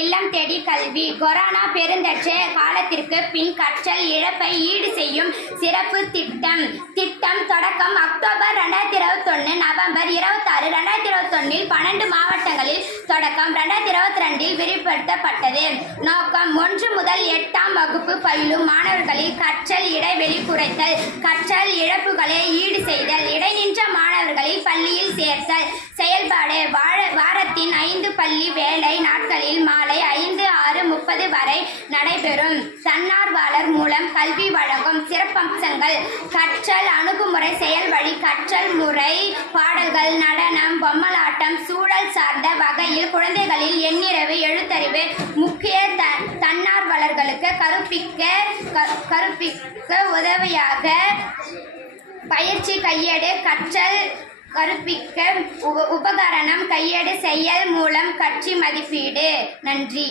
இல்லம் தேடி கல்வி. கொரோனா பெருந்தொற்று காலத்திற்கு பின் கற்றல் இழப்பை ஈடு செய்யும் சிறப்பு திட்டம். திட்டம் தொடக்கம் அக்டோபர் ரெண்டாயிரத்தி இருபத்தொன்று நவம்பர் இருபத்தாறு ரெண்டாயிரத்தி இருபத்தொன்னில் பன்னெண்டு மாவட்டங்களில் தொடக்கம். ரெண்டாயிரத்தி இருபத்தி ரெண்டில் விரிவுபடுத்தப்பட்டது. நோக்கம் ஒன்று முதல் எட்டாம் வகுப்பு பயிலும் மாணவர்களில் கற்றல் இடைவெளி குறைத்தல் கற்றல் இழப்புகளை ஈடு செய்தல் இடைநின்ற மாணவர்களை பள்ளியில் சேர்த்தல் செயல்பாடு மாதத்தின் ஐந்து பள்ளி வேலை நாட்களில் மாலை ஐந்து ஆறு முப்பது வரை நடைபெறும். தன்னார்வலர் மூலம் கல்வி வழங்கும் சிறப்பம்சங்கள் கற்றல் அணுகுமுறை செயல் வழி கற்றல் முறை பாடல்கள் நடனம் பொம்மலாட்டம் சூழல் சார்ந்த வகையில் குழந்தைகளில் எண்ணிறவு எழுத்தறிவு முக்கிய த தன்னார்வலர்களுக்கு கருப்பிக்க கருப்பிக்க உதவியாக பயிற்சி கையேடு கற்றல் கருப்பிக்க உப உபகரணம் கையேடு செயல் மூலம் கட்சி மதிப்பீடு. நன்றி.